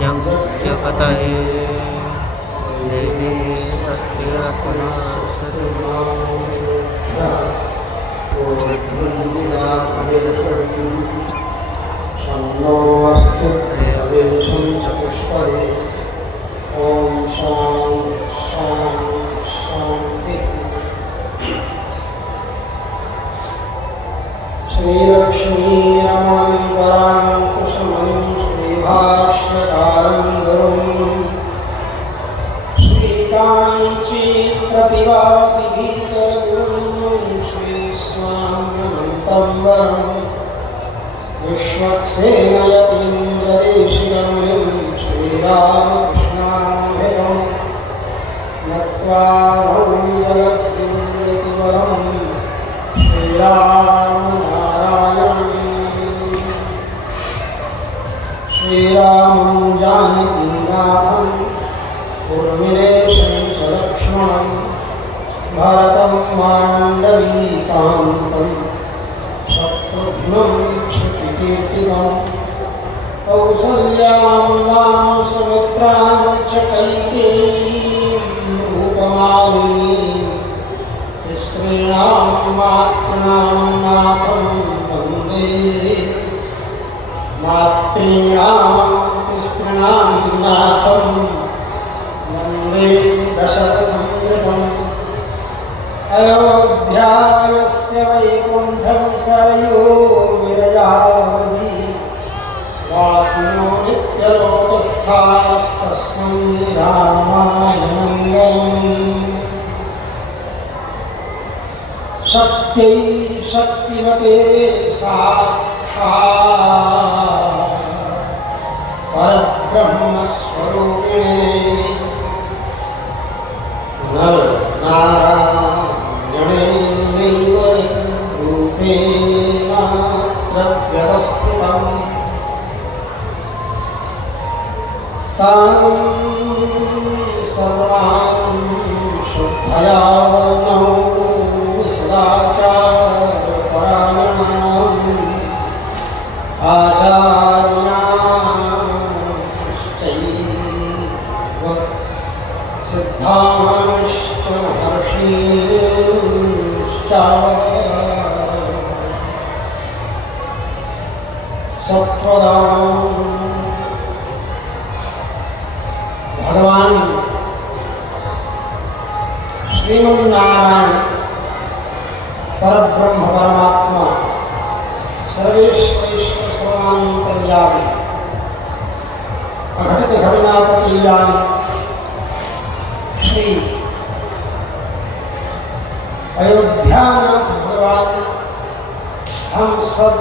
जगत्पतये देवी स्वस्तिरसनस्वती शन्नोऽस्तु प्रदेशं चतुष्पदे ॐ शान्ति। श्रीलक्ष्मीरमणं वरां कुसुमं श्रीभाष्यकारं गुरुं श्रीकाञ्चीप्रतिवादिभीकरगुरुं श्रीस्वाम्यनन्तं वरं विश्वक्सेनयतीन्द्रदेशिकमुनिं श्रीरामकृष्णामृतं नत्वा नौमि जगद्गुरुवरं श्रीरामनारायणं श्रीरामं जानकीनाथं उर्मिरेशं च लक्ष्मणं भरतं माण्डवीकान्तं शत्रुघ्नं श्रुतिकीर्तिकम् कौसल्यां वां सुमित्रां च कैकेयीं रूपमालिनीं स्त्रीणां मातॄणां नाथं वन्दे मातॄणां स्त्रीणां नाथं वन्दे दशरथं नृपम् अयोध्यायस्य वैकुण्ठं सरयो विरजावती वासिनो नित्यलोकस्थास्तस्मै रामाय मङ्गलम्। शक्त्यै शक्तिमते साक्षात् परब्रह्मस्वरूपिणे नारायणेनैव रूपेणात्र व्यवस्थितम् तां सर्वान् शुद्धया नौमि सदाचारपरायणाम् आचार्याश्चैव सिद्धांश्च महर्षीश्च सत्वदाम्। भगवान श्रीमन्नारायण परब्रह्म परमात्मा सर्वेश्वरेश्वर सर्वांतर्यामी अघटित घटनापतियान श्री अयोध्यानाथ भगवान हम सब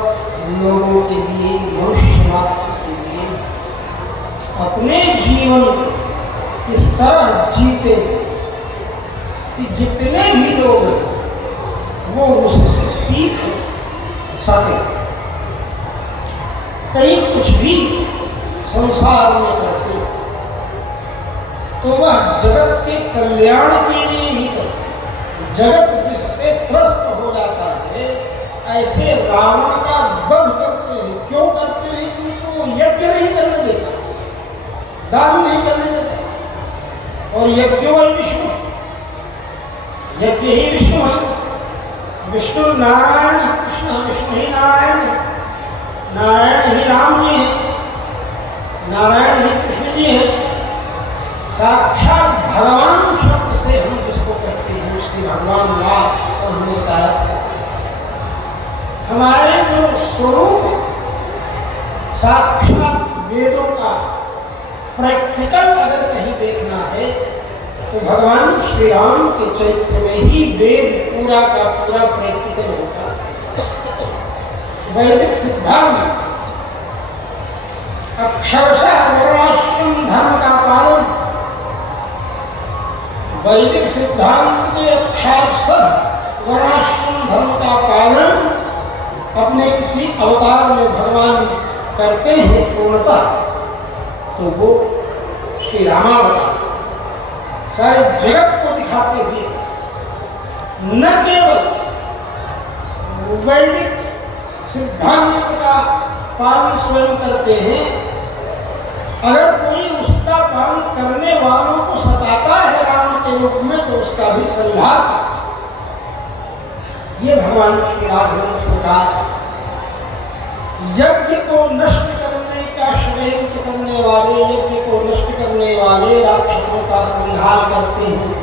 लोगों के लिए, मनुष्य मात्र के लिए अपने जीवन को इस तरह जीते कि जितने भी लोग हैं वो उससे सीख सके। कहीं कुछ भी संसार में करते तो वह जगत के कल्याण के लिए ही करते। जगत जिससे त्रस्त हो जाता है ऐसे रावण का वध करते हैं। क्यों करते हैं? क्योंकि वो यज्ञ नहीं करने देता, दान नहीं करने देता। और यज्ञ वही विष्णु, यज्ञ ही विष्णु है। विष्णु नारायण, कृष्ण विष्णु ही नारायण है। नारायण ही राम जी है, नारायण ही कृष्ण जी है। साक्षात भगवान शब्द से हम जिसको कहते हैं उसके भगवान लाभ और हमें बताया हमारे जो स्वरूप साक्षात वेदों का प्रैक्टिकल अगर कहीं देखना है तो भगवान श्री राम के चरित्र में ही वेद पूरा का पूरा प्रैक्टिकल होता है। वैदिक सिद्धांत अक्षरशः वर्णाश्रम धर्म का पालन, वैदिक सिद्धांत के अक्षरशः वर्णाश्रम धर्म का पालन अपने किसी अवतार में भगवान करते हैं पूर्णतः, तो वो श्री रामावतार सारे जगत को दिखाते हुए न केवल वैदिक सिद्धांत का पालन स्वयं करते हैं, अगर कोई उसका पालन करने वालों को सताता है रावण के रूप में तो उसका भी संहार। ये भगवान श्री राघवेंद्र सरकार यज्ञ को नष्ट करने का षड्यंत्र करने वाले, यज्ञ को नष्ट करने वाले राक्षसों का संहार करते हैं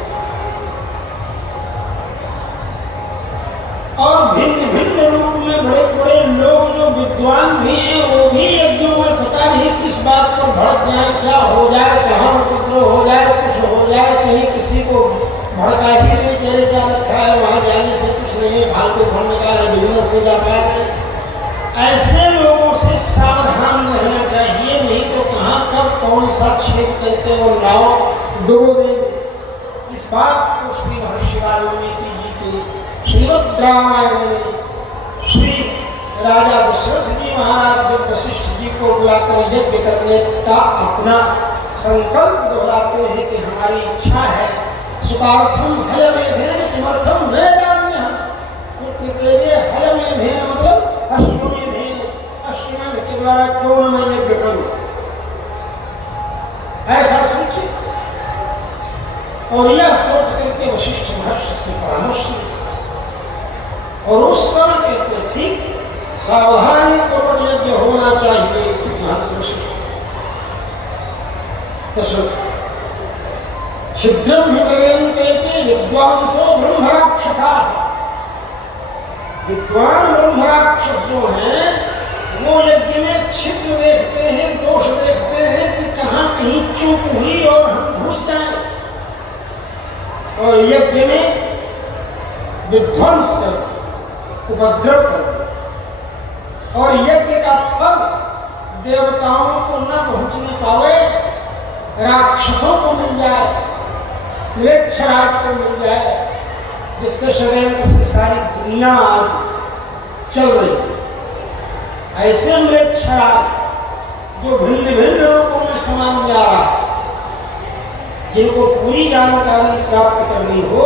और भिन्न भिन्न रूप में बड़े बड़े लोग जो विद्वान भी हैं वो भी यज्ञों में पता नहीं किस बात पर भड़क जाए, क्या हो जाए, कहाँ उपद्रव हो जाए, कुछ हो जाए, कहीं किसी को भड़का ही नहीं, तेरे क्या रखा है, वहाँ जाने से कुछ नहीं है, फालतू भरने का है, बिजनेस हो जाता है। ऐसे लोगों से सावधान रहना चाहिए, नहीं तो कहाँ कब कौन सा छेद करके और नाव डुबो देंगे। इस बात को श्री महर्षि वाल्मीकि जी के श्रीमद् रामायण में श्री राजा दशरथ जी महाराज जो वशिष्ठ जी को बुलाकर यज्ञ करने का अपना संकल्प दोहराते हैं कि हमारी इच्छा है, सुकार्थम हयमेधेन किमर्थम न जाम्यहम्, पुत्र के लिए हयमेधेन मतलब अश्वमेधेन, अश्वमेध के द्वारा कौन मैं यज्ञ करूं, ऐसा सोचिए। और यह सोच करके वशिष्ठ महर्षि से परामर्श किया और उस समय कहते ठीक सावधानी पूर्वक यज्ञ होना चाहिए। शीघ्रम ही कहते विद्वांसो ब्रह्म राक्षसा, विद्वान ब्रह्म राक्षस जो हैं वो यज्ञ में छिद्र देखते हैं, दोष देखते हैं कि कहाँ कहीं चूक हुई और हम घुस जाए और यज्ञ में विध्वंस कर उपद्रव कर और यज्ञ का फल देवताओं को न पहुंचने पावे, राक्षसों को मिल जाए, म्लेच्छराज को मिल जाए, जिसके शरीर से सारी दुनिया आज चल रही है। ऐसे म्लेच्छराज जो भिन्न भिन्न रूपों में समान जा रहा है, जिनको पूरी जानकारी प्राप्त करनी हो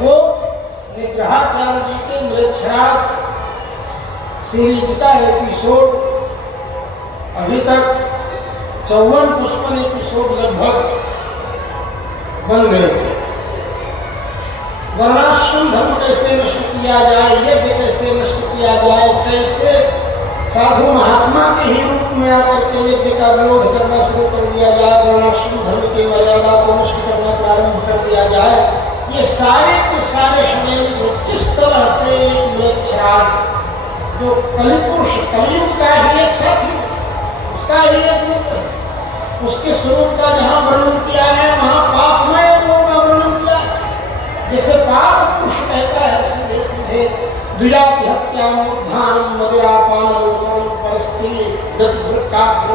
वो निग्रहाचार्य जी के म्लेच्छराज सीरीज का एपिसोड अभी तक 54-55 एपिसोड लगभग बन गए। वर्णाश्रम धर्म कैसे नष्ट किया जाए, यज्ञ कैसे नष्ट किया जाए, कैसे साधु महात्मा के ही रूप में आकर के यज्ञ का विरोध करना शुरू कर दिया जाए, वर्णाश्रम धर्म की मर्यादा को नष्ट करना प्रारंभ कर दिया जाए, ये सारे के सारे षड्यंत्र किस तरह से म्लेच्छराज जो कलिपुरुष कलयुग का ही एक साथी, उसका ही एक मित्र, उसके स्वरूप का जहाँ वर्णन किया है वहाँ पापमय लोगों का वर्णन किया है। जैसे पाप पुरुष कहता है सीधे सीधे द्विजाति हत्या मूर्धान मदिरापान रोचन परस्ती दत्तृकाग्र,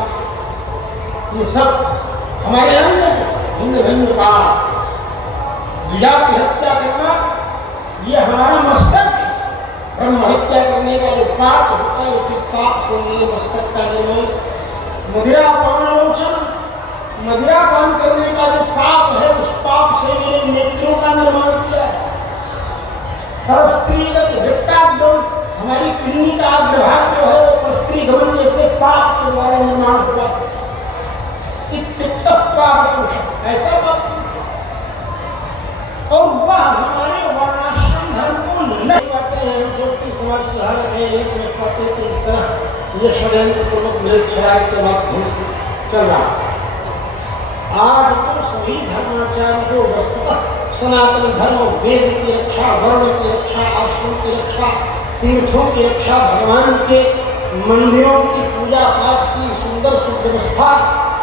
ये सब हमारे अंदर भिन्न भिन्न पाप। द्विजाति हत्या करना ये हमारा मस्तक है, ब्रह्म हत्या करने का जो पाप होता है उसी पाप से मेरे मस्तक का निर्मल। मदिरापान रोचन, मदिरापान करने का जो पाप है उस पाप से मेरे नेत्रों का निर्माण किया है। परस्त्रीगत विट्टाग्रम, हमारी किडनी का अग्रभाग जो है वो परस्त्री गमन जैसे पाप के द्वारा निर्माण हुआ। पाप पुरुष ऐसा पाप और वह हमारे वर्णाश्रम धर्म को नहीं पाते हैं। हम सोचते समाज सुधारक है, नहीं समझ पाते कि इस तरह ये षड्यंत्र पूर्वक म्लेच्छराज के माध्यम से चल रहा है। आज तो सभी धर्माचार्य को वस्तुतः सनातन धर्म, वेद की रक्षा, वर्ण की रक्षा, आश्रम की रक्षा, तीर्थों की रक्षा, भगवान के मंदिरों की पूजा पाठ की सुंदर सुव्यवस्था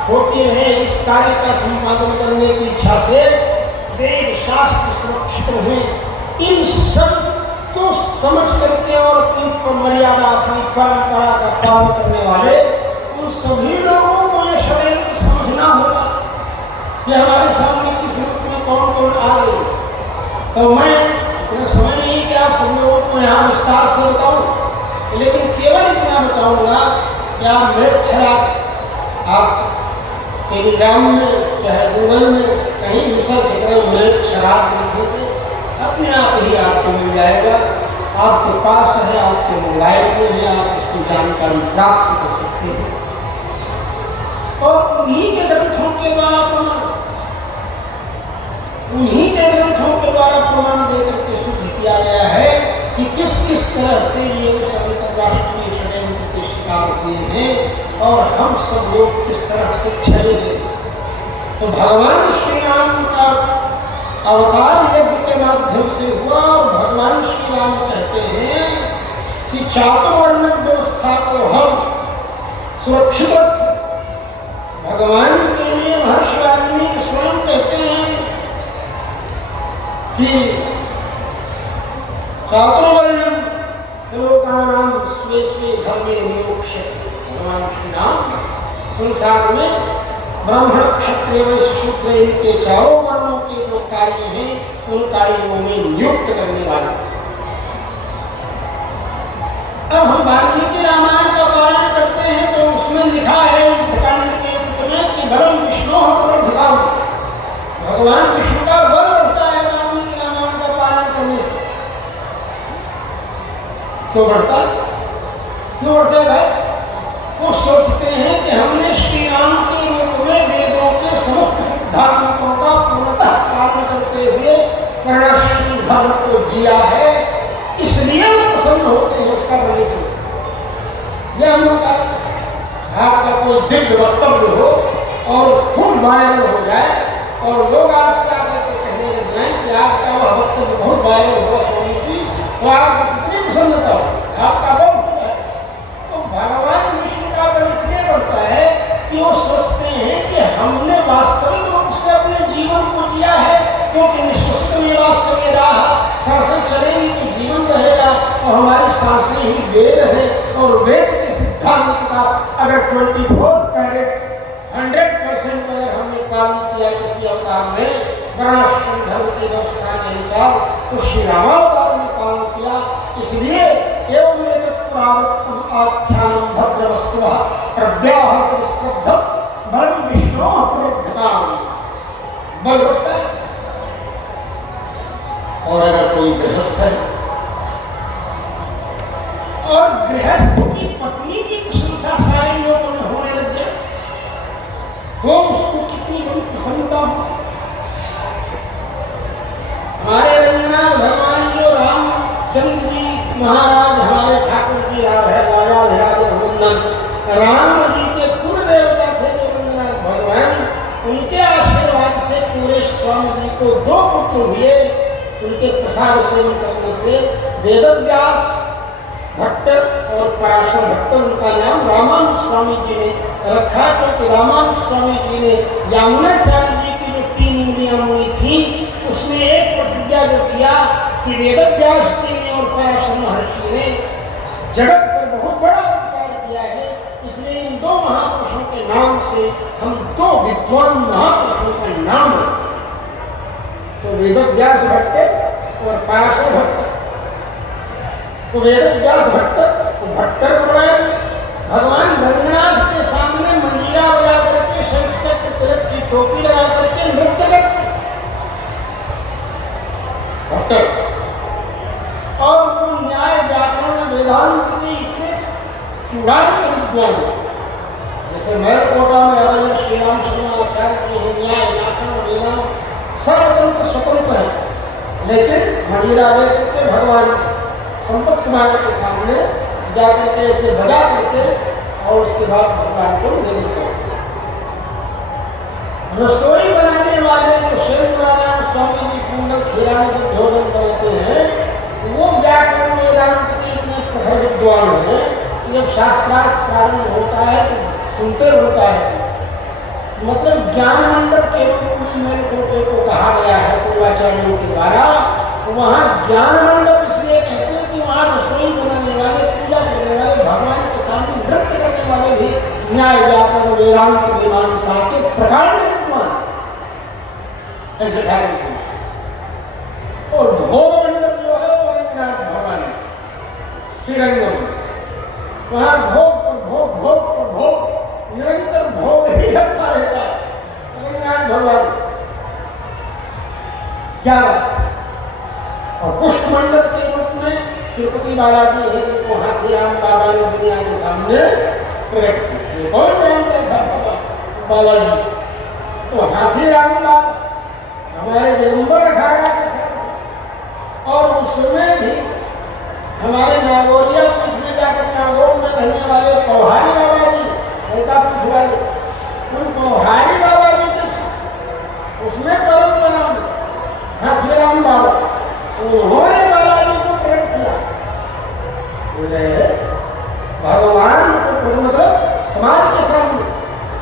होती रहे, इस कार्य का संपादन करने की इच्छा से वेद शास्त्र सुरक्षित रहे। इन सब को समझ करके और अपनी मर्यादा, अपनी परंपरा का पालन करने वाले उन सभी लोगों को यह षड्यंत्र समझना होगा कि हमारे सामने किस रूप में कौन कौन आ गए। तो मैं इतना समय नहीं कि आप सब लोगों को यहाँ विस्तार से बताऊं, लेकिन केवल इतना बताऊंगा कि आप म्लेच्छराज आप टेलीग्राम में चाहे गूगल में कहीं भी सर्च करें म्लेच्छराज लिखेंगे, अपने आप ही आपको मिल जाएगा। आपके पास है, आपके मोबाइल में है, आप इसकी जानकारी प्राप्त कर सकते हैं। और उन्हीं के ग्रंथों के द्वारा प्रमाण देकर के सिद्ध किया गया है कि किस किस तरह से ये उस अंतरराष्ट्रीय षड्यंत्र के शिकार हुए हैं और हम सब लोग किस तरह से छले गए। तो भगवान श्री राम का अवतार यज्ञ के माध्यम से हुआ और भगवान श्री राम कहते हैं कि चातुर्वर्ण्य व्यवस्था को हम सुरक्षित रखें। भगवान के लिए महर्षि वाल्मीकि स्वयं कहते हैं कि चातुर्वर्ण्यम लोकानां स्वे स्वे धर्मे नियोक्ष्यते। भगवान श्री राम संसार में ब्राह्मण क्षत्रिय वैश्य शूद्र इनके चारों वर्णों के जो कार्य हैं उन कार्यों में नियुक्त करने वाले। अब हम वाल्मीकि रामायण का पारायण करते हैं तो उसमें लिखा है कांड के अंत में कि बलम विष्णु प्रवर्धताम, भगवान विष्णु का बल बढ़ता है वाल्मीकि रामायण का पारायण करने से। क्यों बढ़ता है भाई? वो सोचते हैं कि हमने श्री राम के रूप में वेदों के समस्त सिद्धांतों का पूर्णतः पालन करते हुए वर्णाश्रम धर्म को जिया है, इसलिए वो प्रसन्न होते हैं उसका बने। यह होता है आपका कोई दिव्य वक्तव्य हो और खूब वायरल हो जाए और लोग आपसे आकर के कहने लग जाए कि आपका वह वक्तव्य बहुत वायरल हो स्वामी जी, तो आपको कितनी प्रसन्नता हो, आपका बहुत हो जाए। तो भगवान विष्णु का बल इसलिए बढ़ता है कि वो सोचते हैं कि हमने वास्तविक रूप से अपने जीवन को जिया है, क्योंकि निश्चित में वास्तव रहा सांसें चलेंगी तो जीवन रहेगा और हमारी सांसें ही वेद है और वेद के सिद्धांत का अगर 24 कैरेट 100% अगर हमने पालन किया किसी अवतार में वर्णाश्रम धर्म की व्यवस्था के अनुसार तो श्री रामावतार ने पालन किया। इसलिए एवं एक प्रावृत्तम आख्यानम भद्रवस्तुः प्रव्याहृतं स्प्रद्धं बलं विष्णोः प्रवर्धताम्। बल बढ़ता है। और अगर कोई गृहस्थ है और गृहस्थ की पत्नी की प्रशंसा सारे लोगों में होने लग जाए तो उसको कितनी बड़ी प्रसन्नता हो। हमारे रंगनाथ भगवान जो रामचंद्र जी महाराज हमारे ठाकुर जी राजा धीराज राम जी के कुल देवता थे जो रंगनाथ भगवान, उनके आशीर्वाद से पूरे स्वामी जी को 2 पुत्र हुए। उनके प्रसाद सेवन करने से वेदव्यास भट्ट और पराशर भट्ट उनका नाम रामानुज स्वामी जी ने रखा, क्योंकि रामानुज स्वामी जी ने यामुनाचार्य जी की जो 3 उंगलियां मुड़ी थी उसमें एक प्रतिज्ञा जो किया कि वेदव्यास जी ने और पराशर महर्षि ने जगत पर बहुत बड़ा उपकार किया है, इसलिए इन 2 महापुरुषों के नाम से हम 2 विद्वान महापुरुषों का नाम रखते। तो वेदव्यास भट्ट और पराशर भट्ट, तो वेदव्यास भट्ट तो भट्टर भगवान रंगनाथ के सामने मंजीरा बजा करके शंख चक्र तिलक की टोपी लगा करके नृत्य करते भट्टर। और वो न्याय व्याकरण वेदांत के इतने चुड़ाए विद्वान, जैसे महरकोटा में अलग श्री राम शर्मा आचार्य के न्याय व्याकरण वेदांत सर्वतंत्र स्वतंत्र है, लेकिन मंजीरा लेकर के भगवान संपत कुमार के सामने जाकर के ऐसे बजा करके और उसके बाद भगवान को ले लेते हैं। रसोई बनाने वाले जो शरीर नारायण स्वामी जी कुंडल खीरा में भोजन करते हैं, वो व्याकरण वेदांत के इतने प्रखर विद्वान है कि जब शास्त्रार्थ प्रारंभ होता है तो सुनते होता है। मतलब ज्ञान मंडप के रूप में मेलकोटे को कहा गया है पूर्वाचार्यों के द्वारा। वहाँ ज्ञान मंडप इसलिए कहते हैं कि वहाँ रसोई बनाने वाले, पूजा करने वाले, भगवान के सामने नृत्य करने वाले भी न्याय व्याकरण वेदांत मीमांसा के प्रकार में विद्वान ऐसे ठाकुर। और भोग मंडप जो है वो रंगनाथ भगवान श्रीरंगम, वहाँ भोग पर भोग, भोग पर भोग, निरंतर भोग ही लगता रहता है रंगनाथ भगवान। क्या बात। और पुष्प मंडप के रूप में फिर दूसरी बालाजी है जिनको हाथीराम बाबा ने दुनिया के सामने प्रकट किया। कौन जानता था बालाजी? तो हाथीराम बाबा हमारे दिगंबर अखाड़ा के साथ, और उसमें भी हमारे नागौरिया पीठ में जाकर नागौर में रहने वाले पौहारी बाबा जी, ऐसा पीठ वाले, उन पौहारी बाबा जी के साथ उसमें परंपरा में हाथीराम बाबा उन्होंने बालाजी को प्रकट किया। बोले भगवान को मतलब समाज के सामने,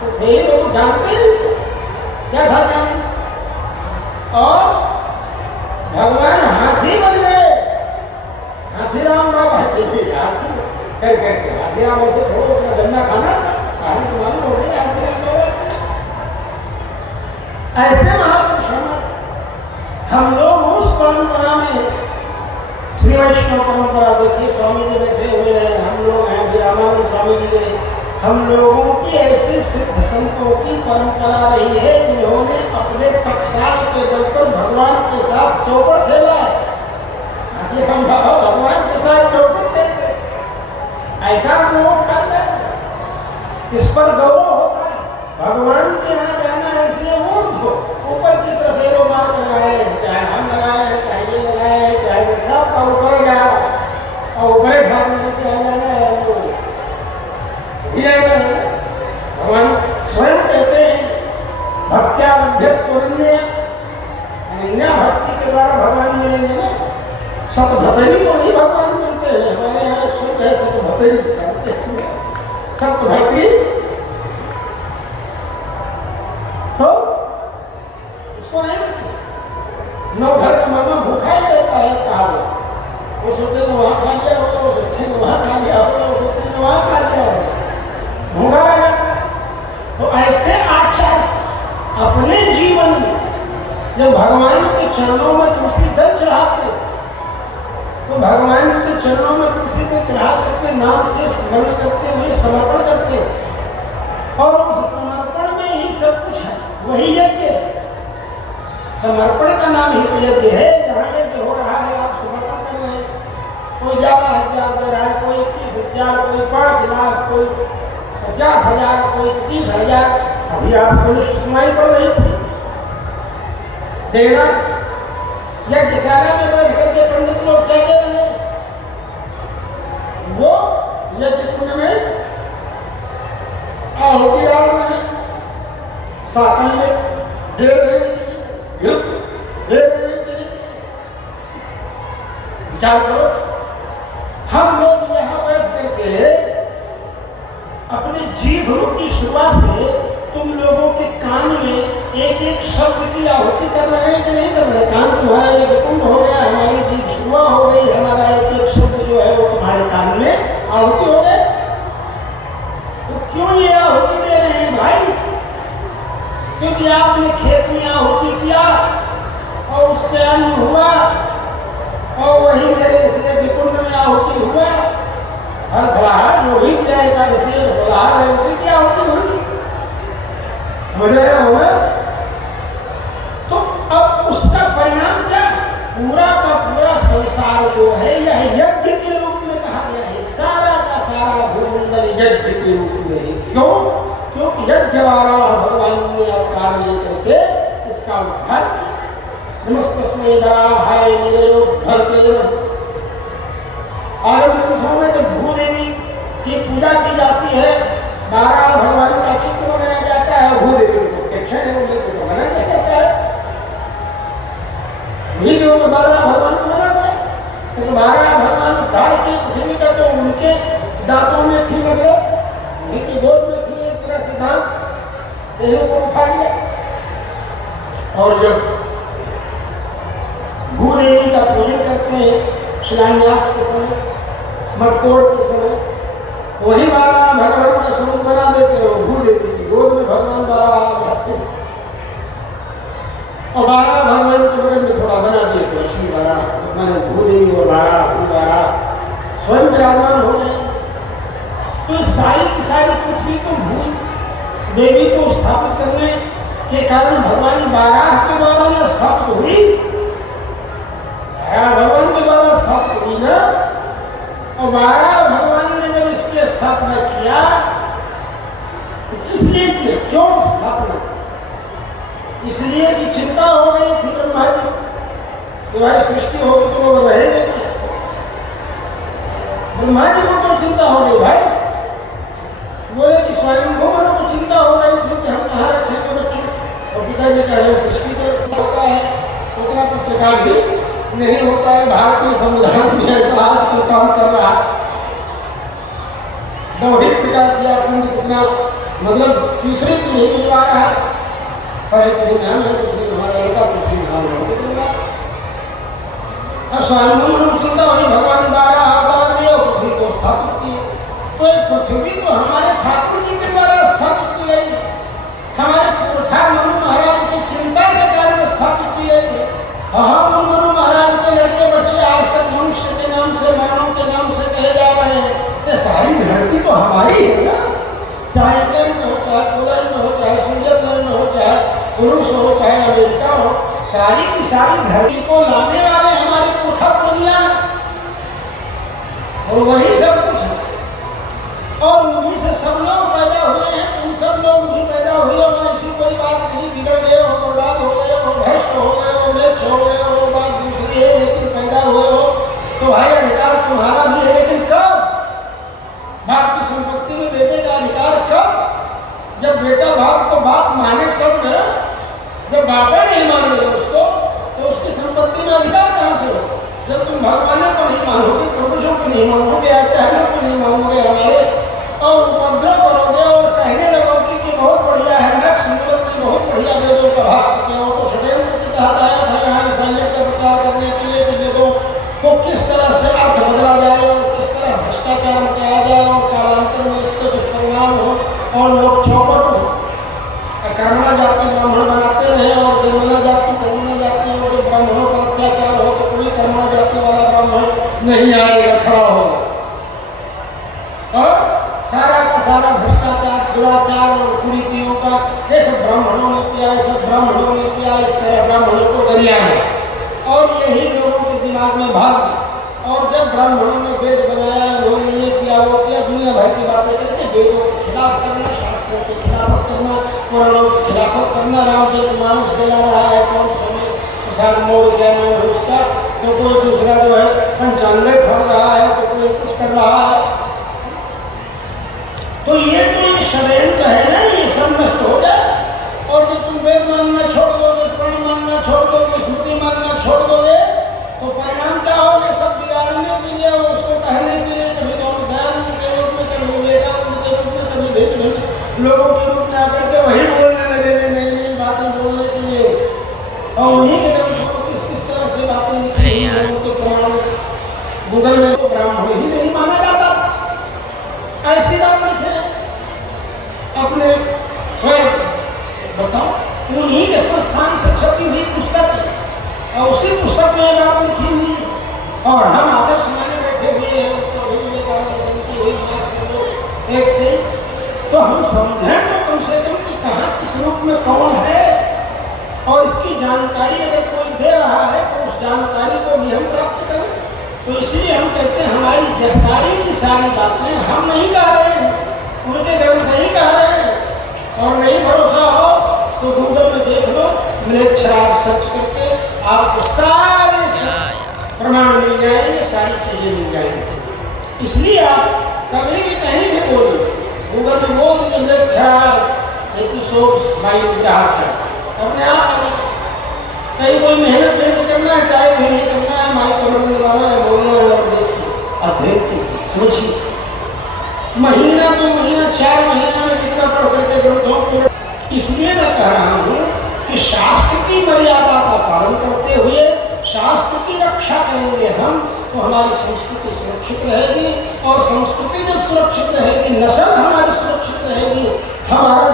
तो फिर लोग जानते नहीं क्या था जाने, और भगवान हाथी बन गए। हाथीराम बाबा कैसे हाथी कर करके हाथीराम ऐसे थोड़ा अपना गन्ना खाना कहानी तो मालूम हो गई हाथीराम बाबा। ऐसे महापुरुष हम लोग उस परंपरा में, श्री वैष्णव परंपरा देखिए, स्वामी जी बैठे हुए हैं, हम लोग हैं, रामानंद स्वामी जी ने, हम लोगों की ऐसे सिद्ध संतों की परंपरा रही है जिन्होंने अपने टकसाल के बल पर भगवान के साथ चौपड़ खेला है। आगे हम बाबा भगवान के साथ चौपड़ खेलते, ऐसा हम लोग खाते हैं, इस पर गौरव होता है। भगवान के यहाँ जाना है इसलिए ऊपर की तरफ एरो मार कर आए, चाहे हम लगाए, चाहे ये लगाए, चाहे सब ऊपर गया और ऊपर खाने में क्या जाना है हमको भगवान स्वयं कहते हैं भक्त्याभ्यस्तुरन्य, अन्य भक्ति के द्वारा भगवान मिलेंगे ना। सतभतरी को ही भगवान मिलते हैं, हमारे यहाँ एक शब्द है सतभतरी, सतभक्ति, तो उसको नहीं मिलते। नौ घर का मामा भूखा ही रहता है, कहा वो सोचते तो वहाँ खा लिया होगा, वो सोचते तो वहाँ खा लिया होगा, वो सोचते तो वहाँ खा लिया होगा, भूखा रह जाता है। तो ऐसे आचार्य अपने जीवन में जब भगवान के चरणों में तुलसी दल चढ़ाते, तो भगवान के चरणों में तुलसी को चढ़ा करके नाम से स्मरण करते हुए समर्पण करते, और उस समर्पण में ही सब कुछ है, वही यज्ञ है। समर्पण का नाम ही तो यज्ञ है। जहाँ यज्ञ हो रहा है आप समर्पण कर रहे हैं, कोई 11,000 दे रहा है, कोई 21,000, कोई 5 लाख, कोई 50,000, कोई 30,000। अभी आपको सुनाई पड़ रही थी देना, यज्ञशाला में बैठ करके पंडित लोग क्या दे रहे हैं, वो यज्ञ कुंड में आहुति डाल रहे हैं, साकल्य दे रहे हैं, विचार करो। हम लोग यहाँ बैठ करके अपनी जीभ रूपी शुरुआत से तुम लोगों के कान में एक एक शब्द की आहुति कर रहे हैं कि नहीं कर रहे? कान तुम्हारा एक कुंड हो गया, हमारी जीभ शुरुआ हो गई, हमारा एक एक शब्द जो है वो तुम्हारे कान में आहुति हो गए। तो क्यों ये आहुति दे रहे हैं भाई? क्योंकि आपने खेत में आहुति किया और उससे अन्न हुआ, और वही मेरे इसलिए कुंड में आहुति हुआ। हर फलाहार जो भी किया एकादशी फलाहार है उसी की आहुति हुई, समझ रहे हो? तो अब उसका परिणाम क्या? पूरा का पूरा संसार जो है यह यज्ञ के रूप में कहा गया है, सारा का सारा भूमंडल यज्ञ के रूप में है। क्यों? क्योंकि यज्ञ द्वारा भगवान ने अवतार लेकर के इसका उद्धार किया। नमस्तस्मै वराहाय निरयोद्धर्ते। आरंभ ग्रंथों में जब भूदेवी की पूजा की जाती है, 12 भगवान का चित्र बनाया जाता है, भूदेवी को तो बनाया जाता है, वीडियो में 12 भगवान को बना गया। तो 12 भगवान उद्धार की पृथ्वी का, तो उनके दांतों में थी, मतलब उनकी गोद में थी एक तरह से दांत, देहों को उठा लिया। और जब भूदेवी का पूजन करते हैं शिलान्यास के समय, मटकोड़ के समय, वही 12 भगवान का स्वरूप बना देते हो। भूदेवी की गोद में भगवान 12 रहते हैं, और 12 भगवान के बगल में थोड़ा बना दिए तो लक्ष्मी 12, मैंने भूदेवी और 12 स्वयं विराजमान हो गए। तो सारी की सारी पृथ्वी को भूल देवी को स्थापित करने के कारण भगवान 12 के द्वारा में स्थापित हुई, भगवान के द्वारा स्थापित हुई ना, दोबारा भगवान ने जब इसकी स्थापना किया तो किस लिए किया, क्यों स्थापना की? इसलिए कि चिंता हो गई थी ब्रह्मा जी कि भाई सृष्टि होगी तो लोग रहेंगे क्या? ब्रह्मा जी को तो चिंता हो गई भाई, बोले कि स्वयं को चिंता हो गई थी कि हम कहाँ रखेंगे बच्चों, और पिताजी कह रहे सृष्टि तो होता है उतना पुस्तका भी नहीं होता है। भारतीय संविधान में ऐसा आजकल काम कर रहा है, दौहित्र का किया कुंड कितना मतलब तीसरी पीढ़ी मिलवा रहा है, पहले पीढ़ी में हमें दूसरी हमारा लड़का तीसरी हमारा और स्वयं चिंता वही भगवान द्वारा अवतार दिए और पृथ्वी को स्थापित किए। तो एक पृथ्वी तो हमारे ठाकुर जी के द्वारा स्थापित की गई, हमारे पुरखा मनु महाराज की चिंता के कारण स्थापित की गई। हम मनु महाराज के लड़के बच्चे आज तक मनुष्य के नाम से मानव के नाम से कहे जा रहे हैं। ये सारी धरती तो हमारी है ना, चाहे इंग्लैंड में हो, चाहे पोलैंड में हो, चाहे स्विट्जरलैंड में हो, चाहे रूस हो, चाहे अमेरिका हो, सारी की सारी धरती को लाने वाले हमारे पुरखा पुनिया और वही सब कुछ है। और उन्हीं से सब लोग पैदा हुए हैं, तुम सब लोग भी पैदा हुए हो, ऐसी कोई बात नहीं, बिगड़ गए हो, बर्बाद हो गए हो, भ्रष्ट हो गए हो, लेट हो गए हो, बात दूसरी है, लेकिन पैदा हुए हो तो भाई अधिकार तुम्हारा भी है। लेकिन कब? बाप की संपत्ति में बेटे का अधिकार कब? जब बेटा बाप को बाप माने तब ना, जब बापा नहीं मानेगा उसको तो उसकी संपत्ति में अधिकार कहाँ से हो? जब तुम भगवान को नहीं मानोगे, प्रभुजों को नहीं मानोगे, आचार्यों को नहीं मानोगे हमारे, और उपद्रव करोगे और कहने लगोगे कि बहुत बढ़िया है, मैक्स मूलक ने बहुत बढ़िया वेदों का भाष्य किया हो, तो षड्यंत्र की कहा आया था यहाँ इंसानियत का प्रचार करने के लिए कि वेदों को किस तरह से अर्थ बदला जाए और किस तरह भ्रष्टाचार मचाया जाए और कालांतर में इसके दुष्परिणाम हो और लोग चौपट हो, कर्मणा जाति ब्राह्मण बनाते रहे और निर्मला जाति कर्मणा जाति और जो ब्राह्मणों पर अत्याचार हो तो कोई कर्मणा जाति वाला ब्राह्मण नहीं आएगा, खड़ा होगा। और सारा का सारा भ्रष्टाचार, दुराचार और कुरीतियों का ये सब ब्राह्मणों ने किया, ये सब ब्राह्मणों ने किया, इस तरह ब्राह्मणों को गरिया है और यही लोगों के दिमाग में भाग गया। और जब ब्राह्मणों ने वेद बनाया, उन्होंने ये किया वो किया, दुनिया भर की बातें करके वेदों के खिलाफ करना, शास्त्रों के खिलाफत करना, पुराणों की खिलाफत करना, राम जी को मानुष दिला रहा है, कौन सोने प्रसाद मोड़ गया नाम है उसका, तो कोई दूसरा जो है पंचांगे भर रहा है, तो कोई कुछ कर रहा है। तो ये तो षड्यंत्र है ना, ये सब नष्ट हो जाए। और जब तुम वेद मानना छोड़ दोगे, प्रण मानना छोड़ दोगे, स्मृति मानना छोड़ दोगे तो परिणाम क्या हो? ये सब बिगाड़ने के लिए और उसको कहने के लिए कभी दयानंद के रूप में, कभी विवेकानंद के रूप में, कभी भेद भेद लोगों के रूप में आकर के वही बोलने लगे, नई नई बातें बोलने के लिए। और उन्हीं के ग्रंथों को किस किस तरह से बातें लिखी हैं उनके प्रमाण गूगल में तो ब्राह्मण ही नहीं माना जाता, ऐसी बात लिखे अपने स्वयं बताओ। उन्हीं के संस्थान से छपी हुई पुस्तक है और उसी पुस्तक में बात लिखी हुई है और हम आदर्श माने बैठे हुए हैं उसको भी एक से। तो हम समझें तो कम से कम कि कहाँ किस रूप में कौन है और इसकी जानकारी अगर कोई दे रहा है तो उस जानकारी को भी हम प्राप्त करें। तो इसलिए हम कहते हैं हमारी सारी की सारी बातें हम नहीं कह रहे हैं, उनके ग्रंथ नहीं कह रहे हैं। और नहीं भरोसा हो तो गूगल में देख लो, म्लेच्छार सर्च करके आपको सारे प्रमाण मिल जाएंगे, सारी चीजें मिल जाएंगी। इसलिए आप कभी भी कहीं भी बोलो, गूगल में बोल दीजिए म्लेच्छार एपिसोड बाई विद्यार्थ अपने आप आ जाए। कहीं कोई मेहनत भी नहीं करना है, टाइप भी नहीं करना है, माइक खोलने वाला है, बोलना है और देखिए अध्ययन कीजिए, सोचिए। महीना 2 महीना 4 महीना में जितना पढ़ करके ग्रंथों को, इसलिए मैं कह रहा हूँ कि शास्त्र की मर्यादा का पालन करते हुए शास्त्र की रक्षा करेंगे हम तो हमारी संस्कृति सुरक्षित रहेगी। और संस्कृति जब सुरक्षित रहेगी, नस्ल हमारी सुरक्षित रहेगी, हमारा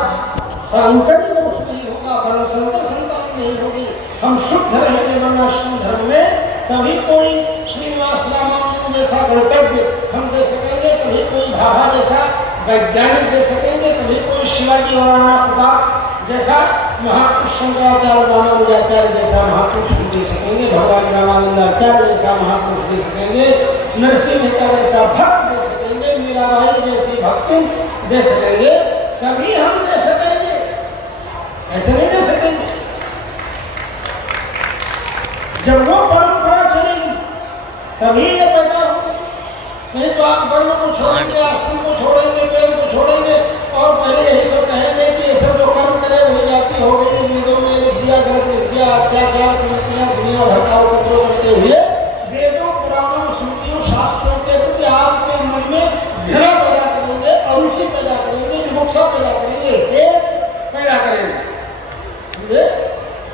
सांकर्य दोष नहीं होगा, वर्णसंकर संतान नहीं होगी, हम शुद्ध रहेंगे वर्णाश्रम धर्म में। तभी कोई श्रीनिवास रामानुजन जैसा गणतव्य हम दे सकेंगे, कभी कोई भाभा जैसा वैज्ञानिक दे सकेंगे, कभी कोई शिवाजी महाराणा प्रताप जैसा महापुरुष शंकराचार्य रामानुजाचार्य जैसा महापुरुष दे सकेंगे, भगवान रामानंदाचार्य जैसा महापुरुष दे सकेंगे। नरसिंह मेहता जैसा भक्त दे सकेंगे, मीराबाई जैसी भक्ति दे सकेंगे, तभी हम दे सकेंगे, ऐसे नहीं दे सकेंगे। जब वो परंपरा चलेगी तभी ये पैदा होगी। नहीं तो आप वर्ण को छोड़ेंगे, आश्रम को छोड़ेंगे, प्रेम को छोड़ेंगे और पहले यही सब कहेंगे कि ये सब जो कर्म करे वही जाति हो गई, वेदों में लिख दिया, गलत लिख दिया, अत्याचार कुरीतियां दुनिया भड़काऊ उपद्रव करते हुए वेदों, पुराणों, स्मृतियों, शास्त्रों के प्रति आपके मन में घृणा पैदा करेंगे, अरुचि पैदा करेंगे, विमुक्षा पैदा करेंगे, एक पैदा करेंगे।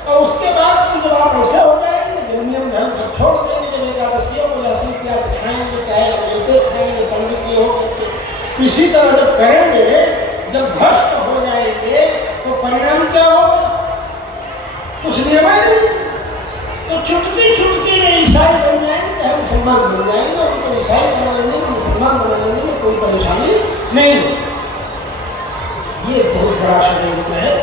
और उसके बाद जब आप ऐसे हो जाएंगे, जब नियम धर्म सब छोड़ देंगे, जब एकादशियों को लहसुन प्याज खाएंगे, चाहे अमृत खाएंगे, पंडित जी हो करके, इसी तरह जब करेंगे, जब भ्रष्ट हो जाएंगे तो परिणाम क्या होगा? कुछ नियम नहीं, तो चुटकी में ईसाई बन जाएंगे, हम मुसलमान बन जाएंगे, उनको ईसाई बना लेंगे, मुसलमान बना लेंगे, में कोई परेशानी नहीं। ये बहुत बड़ा षड्यंत्र है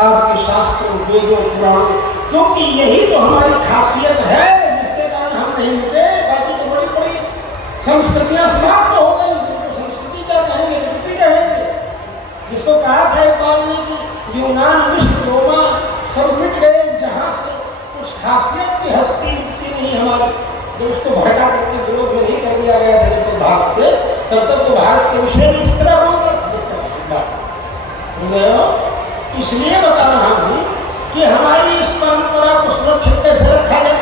आपके शास्त्रों, वेदों, पुराणों, क्योंकि यही तो हमारी खासियत है जिसके कारण हम नहीं मिटे। बाकी तो बड़ी बड़ी संस्कृतियां समाप्त हो गई, तो संस्कृति क्या कहेंगे, विकृति कहेंगे। जिसको कहा था एक बार ने कि यूनान, मिस्र, रोमा सब मिट गए, जहाँ से कुछ खासियत की हस्ती मिटती नहीं हमारी। जब उसको भड़का करके विरोध में नहीं कर दिया गया था तो भारत के, तब तक तो भारत के विषय में इस तरह हो गया। इसलिए बता रहा हूँ कि हमारी इस परंपरा को सुरक्षित कैसे रखा जाए।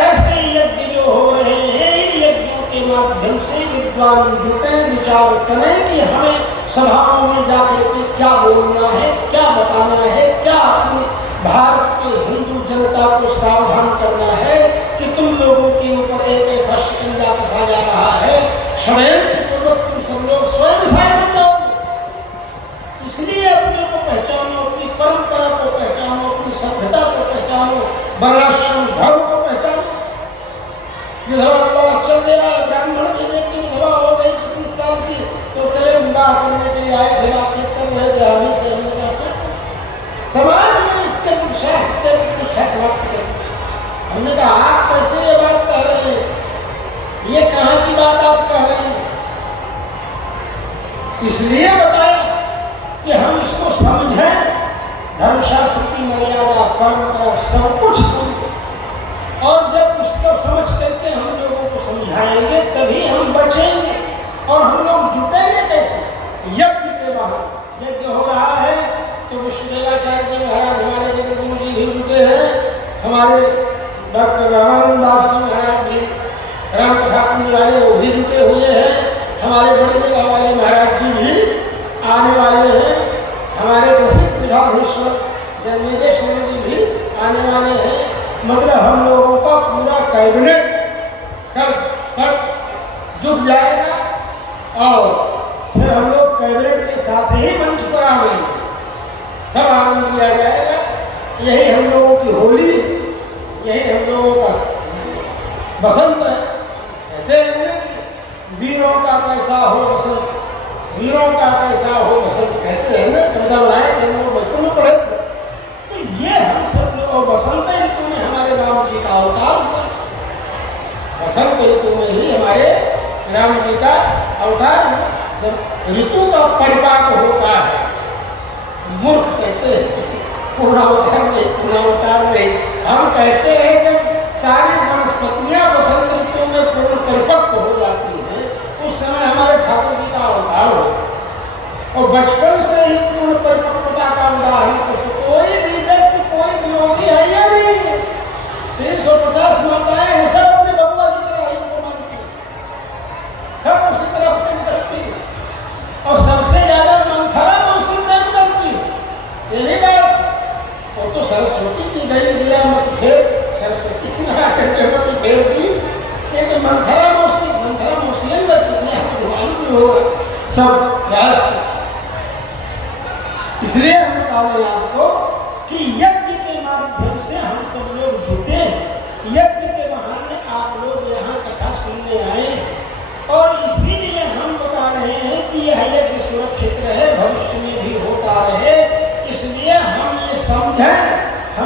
ऐसे यज्ञ जो हो रहे हैं, इन यज्ञों के माध्यम से विद्वान जुटे, विचार करें कि हमें सभाओं में जाकर के क्या बोलना है, क्या बताना है, क्या अपनी भारत के हिंदू जनता को सावधान करना है कि तुम लोगों के ऊपर एक ऐसा शिकंजा कसा जा रहा है, षड्यंत्र पूर्वक तुम सब लोग स्वयं शायद जाओगे। इसलिए अपने को पहचानो, अपनी परंपरा को पहचानो, अपनी सभ्यता को पहचानो, वर्णाश्रम धर्म को पहचानो। चल दे रहा है, ब्राह्मण की बेटी विधवा हो गई 30 साल की, तो तेरे विवाह करने के लिए आए थे, बातचीत कर रहे थे, हमें से हमने कहा समाज में इसके कुछ है समाप्त कर। हमने कहा आप कैसे ये बात कह रहे हैं, ये कहाँ की बात आप कह रहे हैं? इसलिए बताया कि हम इसको समझें, धर्मशास्त्र की मर्यादा, परंपरा सब कुछ समझें, और जब उसको समझ करके हम लोगों को समझाएंगे तभी हम बचेंगे। और हम लोग जुटेंगे कैसे? यज्ञ के बाहर यज्ञ हो रहा है तो विश्वदेवाचार्य जी महाराज हमारे जगत गुरु जी भी जुटे हैं, हमारे डॉक्टर रामानंद दास जी महाराज भी, राम कथा वाले वो भी जुटे हुए हैं, हमारे बड़े जगह वाले महाराज जी भी आने वाले हैं, हमारे प्रसिद्ध विधाधीश्वर जन्मेजय जी भी आने वाले हैं। मतलब हम लोगों का पूरा कैबिनेट कल जुट जाएगा और फिर हम लोग कैबिनेट के साथ ही मंच पर आएंगे, सब आनंद लिया जाएगा। यही हम लोगों की होली, यही हम लोगों का बसंत है। कहते हैं कि वीरों का कैसा हो बसंत, वीरों का कैसा हो बसंत, कहते हैं ना, कविता लाए थे वो बचपन में पढ़े थे। तो ये हम सब लोग बसंत ऋतु में हमारे राम जी का अवतार हुआ, बसंत ऋतु में ही हमारे राम जी का अवतार हुआ। जब ऋतु का परिपाक होता है, मूर्ख कहते हैं पूर्णावतार में, हम कहते हैं जब सारी वनस्पतियां बसंत ऋतु में पूर्ण परिपक्व हो जाती है, उस समय हमारे ठाकुर जी का अवतार हो। और बचपन से ही पूर्ण परिपक्वता का उदाहरण तो कोई भी व्यक्ति, कोई विरोधी है या नहीं। 350 माताएं हैं, सब अपने भगवान जी के राही को मानती है, सब उसी तरह प्रेम करती है, और सबसे ज्यादा मंथरा में उसी प्रेम करती है। ये नहीं बात, और तो सरस्वती की गई दिया मत फेर, सरस्वती से नहा करके मत फेर दी, लेकिन मंथरा मौसी लगती है, भगवान भी होगा सब रास्ते। इसलिए हम बता रहे हैं आपको कि यज्ञ के माध्यम से हम सब लोग जुटे, यज्ञ के बहाने आप लोग यहाँ कथा सुनने आए, और इसीलिए हम बता रहे हैं कि यह यज्ञ सुरक्षित रहे, भविष्य में भी होता रहे। इसलिए हम ये समझें